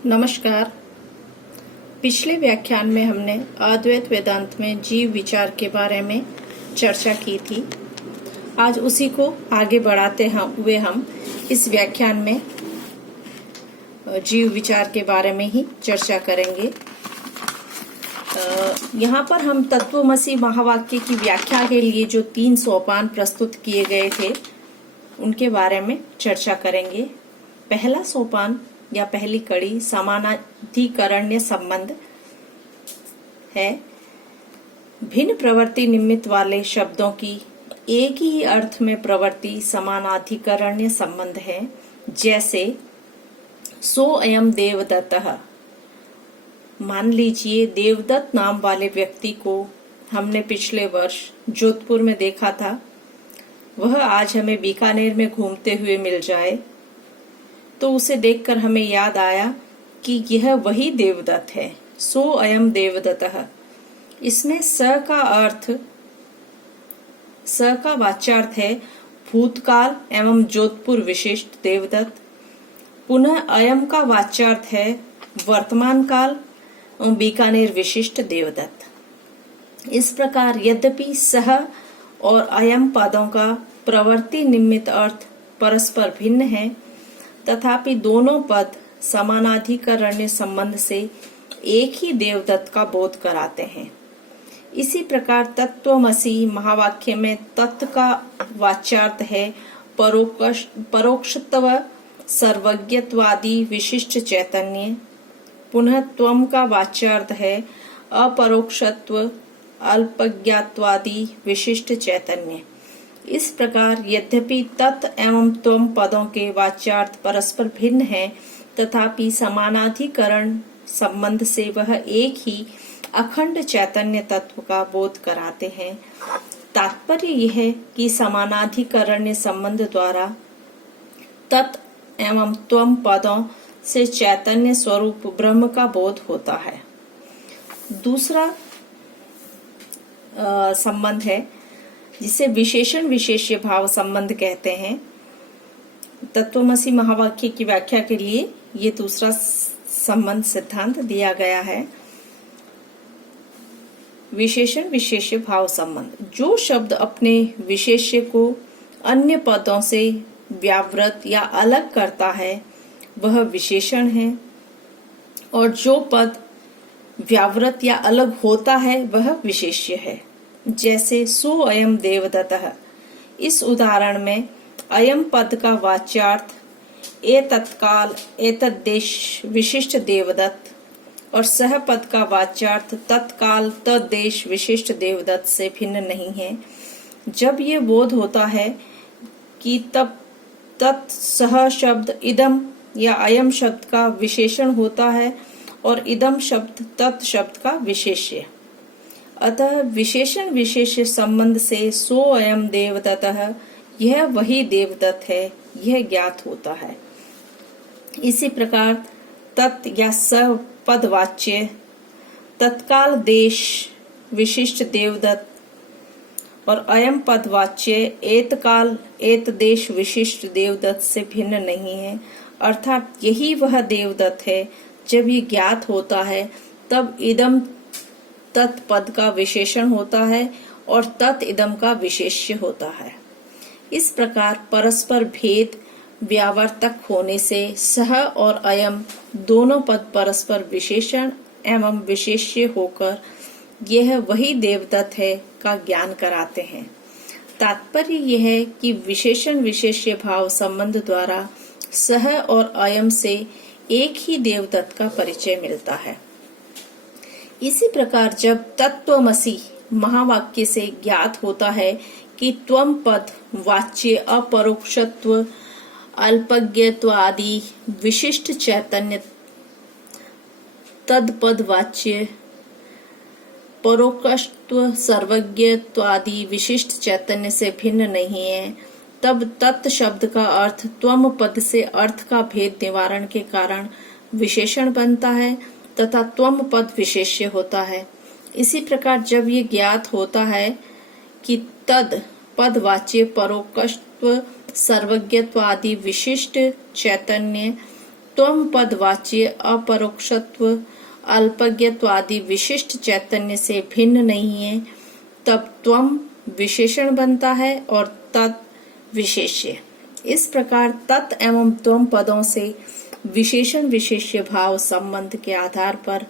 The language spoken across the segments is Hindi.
नमस्कार। पिछले व्याख्यान में हमने अद्वैत वेदांत में जीव विचार के बारे में चर्चा की थी। आज उसी को आगे बढ़ाते हुए हम इस व्याख्यान में जीव विचार के बारे में ही चर्चा करेंगे। यहाँ पर हम तत्वमसि महावाक्य की व्याख्या के लिए जो 3 सोपान प्रस्तुत किए गए थे उनके बारे में चर्चा करेंगे। पहला सोपान या पहली कड़ी समानाधिकरण्य संबंध है। भिन्न प्रवृत्ति निमित्त वाले शब्दों की एक ही अर्थ में प्रवृत्ति समानाधिकरण्य संबंध है। जैसे सो अयम देवदत्तः। मान लीजिए देवदत्त नाम वाले व्यक्ति को हमने पिछले वर्ष जोधपुर में देखा था, वह आज हमें बीकानेर में घूमते हुए मिल जाए तो उसे देखकर हमें याद आया कि यह वही देवदत्त है। सो अयम देवदत्तः। इसमें स का वाच्यार्थ है भूतकाल एवं जोधपुर विशिष्ट देवदत्त। पुनः अयम का वाच्यार्थ है वर्तमान काल एवं बीकानेर विशिष्ट देवदत्त। इस प्रकार यद्यपि सह और अयम पदों का प्रवृत्ति निमित्त अर्थ परस्पर भिन्न है, तथापि दोनों पद समानाधिकरण्य संबंध से एक ही देवदत्त का बोध कराते हैं। इसी प्रकार तत्वमसि महावाक्य में तत्व का वाच्यार्थ है परोक्षत्व सर्वज्ञत्वादि विशिष्ट चैतन्य। पुनः त्वम का वाच्यार्थ है अपरोक्षत्व अल्पज्ञात्वादि विशिष्ट चैतन्य। इस प्रकार यद्यपि तत् एवं त्वम पदों के वाच्यार्थ परस्पर भिन्न हैं, तथापि समानाधिकरण संबंध से वह एक ही अखंड चैतन्य तत्व का बोध कराते हैं। तात्पर्य यह है कि समानाधिकरण्य संबंध द्वारा तत् एवं त्वम पदों से चैतन्य स्वरूप ब्रह्म का बोध होता है। दूसरा संबंध है जिसे विशेषण विशेष्य भाव संबंध कहते हैं। तत्वमसि महावाक्य की व्याख्या के लिए ये दूसरा संबंध सिद्धांत दिया गया है। विशेषण विशेष्य भाव संबंध। जो शब्द अपने विशेष्य को अन्य पदों से व्यावृत या अलग करता है वह विशेषण है, और जो पद व्यावृत या अलग होता है वह विशेष्य है। जैसे सो अयम देवदत्तः। इस उदाहरण में अयम पद का वाच्यार्थ एतत्काल एतद्देश विशिष्ट देवदत्त और सह पद का वाच्यार्थ तत्काल तद्देश विशिष्ट देवदत्त से भिन्न नहीं है। जब ये बोध होता है कि तब तत्सह शब्द इदम या अयम शब्द का विशेषण होता है और इदम शब्द तत् शब्द का विशेष्य। अतः विशेषण विशेष्य संबंध से सो अयम देवदत्तः, यह वही देवदत्त है, यह ज्ञात होता है। इसी प्रकार तत् या स पदवाच्य तत्काल देश विशिष्ट देवदत्त और अयम पदवाच्य एतकाल एतदेश विशिष्ट देवदत्त से भिन्न नहीं है। अर्थात यही वह देवदत्त है। जब ये ज्ञात होता है तब इदम तत्पद का विशेषण होता है और तत् इदम का विशेष्य होता है। इस प्रकार परस्पर भेद व्यावर्तक होने से सह और अयम दोनों पद परस्पर विशेषण एवं विशेष्य होकर यह वही देवदत्त है का ज्ञान कराते हैं। तात्पर्य यह है कि विशेषण विशेष्य भाव संबंध द्वारा सह और अयम से एक ही देवदत्त का परिचय मिलता है। इसी प्रकार जब तत्वमसि महावाक्य से ज्ञात होता है कि त्वम पद वाच्य अपरोक्षत्व अल्पज्ञत्व आदि विशिष्ट चैतन्य तद पद वाच्य परोक्षत्व सर्वज्ञत्व आदि विशिष्ट चैतन्य से भिन्न नहीं है, तब तत् शब्द का अर्थ त्वम पद से अर्थ का भेद निवारण के कारण विशेषण बनता है तथा त्वम पद विशेष्य होता है। इसी प्रकार जब ये ज्ञात होता है कि तद पद वाच्य परोक्षत्व सर्वज्ञत्व आदि विशिष्ट चैतन्य त्वम पद वाच्य अपरोक्षत्व अल्पज्ञत्व आदि विशिष्ट चैतन्य से भिन्न नहीं है, तब त्वम विशेषण बनता है और तत् विशेष्य। इस प्रकार तत् एवं त्वम पदों से विशेषण विशेष्य भाव संबंध के आधार पर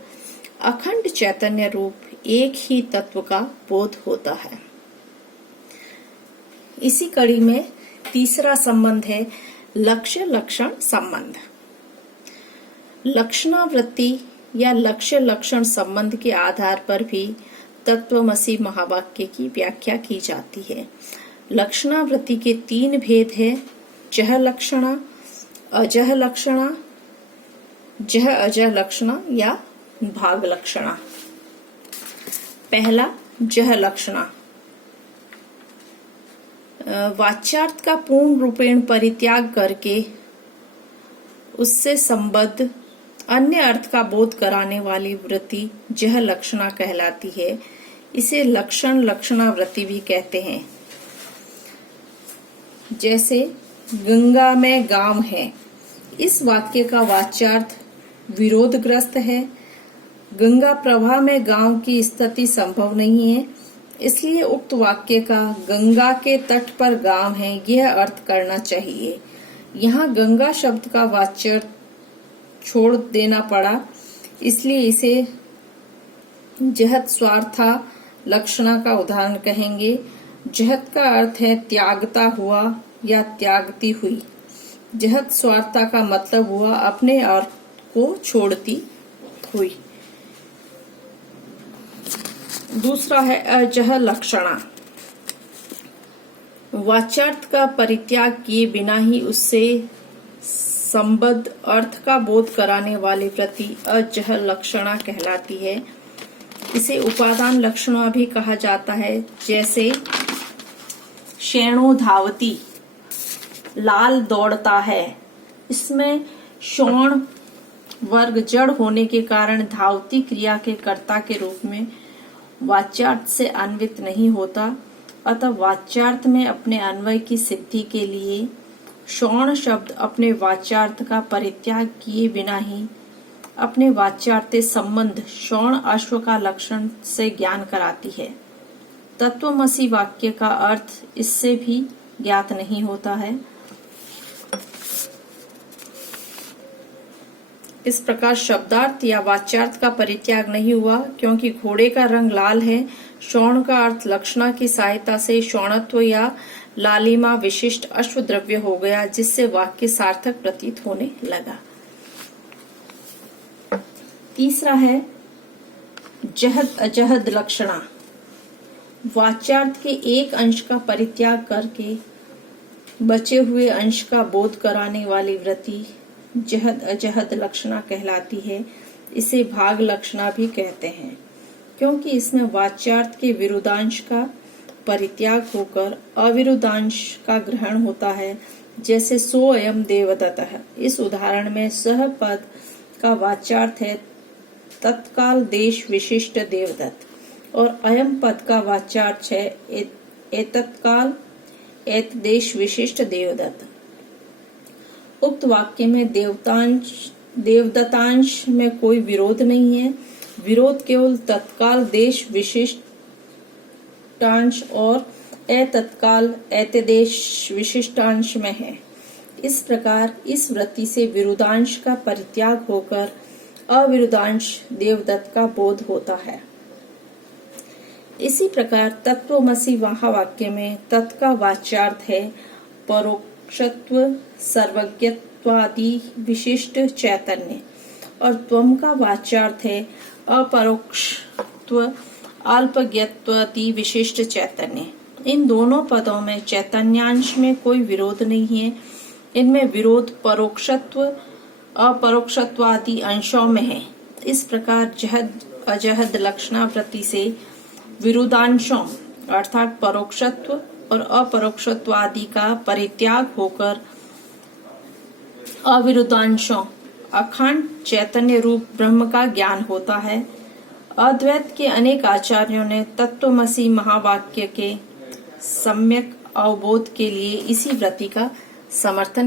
अखंड चैतन्य रूप एक ही तत्व का बोध होता है। इसी कड़ी में तीसरा संबंध है लक्ष्य लक्षण संबंध। लक्षणावृत्ति या लक्ष्य लक्षण संबंध के आधार पर भी तत्वमसि महावाक्य की व्याख्या की जाती है। लक्षणावृत्ति के 3 भेद है, जह लक्षणा, अजह लक्षणा, जह अजह लक्षणा या भाग लक्षणा। पहला जह लक्षणा, वाच्यार्थ का पूर्ण रूपेण परित्याग करके उससे संबद्ध अन्य अर्थ का बोध कराने वाली वृत्ति जह लक्षणा कहलाती है। इसे लक्षण लक्षणावृत्ति भी कहते हैं। जैसे गंगा में गांव है, इस वाक्य का वाच्यार्थ विरोधग्रस्त है। गंगा प्रवाह में गांव की स्थिति संभव नहीं है, इसलिए उक्त वाक्य का गंगा के तट पर गांव है यह अर्थ करना चाहिए। यहाँ गंगा शब्द का वाच्यार्थ छोड़ देना पड़ा, इसलिए इसे जहत स्वार्था लक्षणा का उदाहरण कहेंगे। जहत का अर्थ है त्यागता हुआ या त्यागती हुई। जहत स्वार्था का मतलब हुआ अपने अर्थ को छोड़ती हुई। दूसरा है अजह लक्षणा, वाच्यार्थ का परित्याग किए बिना ही उससे संबद्ध अर्थ का बोध कराने वाली वृत्ति अजह लक्षणा कहलाती है। इसे उपादान लक्षणा भी कहा जाता है। जैसे शेणो धावती, लाल दौड़ता है, इसमें शोण वर्ग जड़ होने के कारण धावती क्रिया के कर्ता के रूप में वाच्यार्थ से अन्वित नहीं होता, अतः वाच्यार्थ में अपने अन्वय की सिद्धि के लिए शोण शब्द अपने वाच्यार्थ का परित्याग किए बिना ही अपने वाच्यार्थ संबंध शोण अश्व का लक्षण से ज्ञान कराती है। तत्वमसि वाक्य का अर्थ इससे भी ज्ञात नहीं होता है। इस प्रकार शब्दार्थ या वाच्यार्थ का परित्याग नहीं हुआ, क्योंकि घोड़े का रंग लाल है। शोण का अर्थ लक्षणा की सहायता से शोणत्व या लालिमा विशिष्ट अश्व द्रव्य हो गया, जिससे वाक्य सार्थक प्रतीत होने लगा। तीसरा है जहद अजहद लक्षणा, वाच्यार्थ के एक अंश का परित्याग करके बचे हुए अंश का बोध कराने वाली वृत्ति जहद अजहद लक्षणा कहलाती है। इसे भाग लक्षणा भी कहते हैं, क्योंकि इसमें वाच्यार्थ के विरुद्धांश का परित्याग होकर अविरुद्धांश का ग्रहण होता है। जैसे सो अयम देवदत्तः, इस उदाहरण में सह पद का वाच्यार्थ है तत्काल देश विशिष्ट देवदत्त और अयम पद का वाच्यार्थ है एतत्काल एत देश विशिष्ट देवदत्त। उक्त वाक्य में देवदत्तांश में कोई विरोध नहीं है। विरोध केवल तत्काल देश विशिष्टांश और अतत्काल एतदेश विशिष्टांश में है। इस प्रकार इस वृत्ति से विरुद्धांश का परित्याग होकर अविरुद्धांश देवदत्त का बोध होता है। इसी प्रकार तत्वमसि महावाक्य में तत् का वाच्यार्थ है परोक्षत्व सर्वज्ञत्वादि विशिष्ट चैतन्य और त्वम का वाच्यार्थ है अपरोक्षत्व अल्पज्ञत्वादि विशिष्ट चैतन्य। इन दोनों पदों में चैतन्यांश में कोई विरोध नहीं है। इनमें विरोध परोक्षत्व अपरोक्षत्वादि अंशों में है। इस प्रकार जहद अजहद लक्षणावृत्ति से विरुद्धांशों अर्थात परोक्षत्व और अपरोक्षत्व आदि का परित्याग होकर अविरुद्धांशों अखंड चैतन्य रूप ब्रह्म का ज्ञान होता है। अद्वैत के अनेक आचार्यों ने तत्वमसि महावाक्य के सम्यक अवबोध के लिए इसी वृत्ति का समर्थन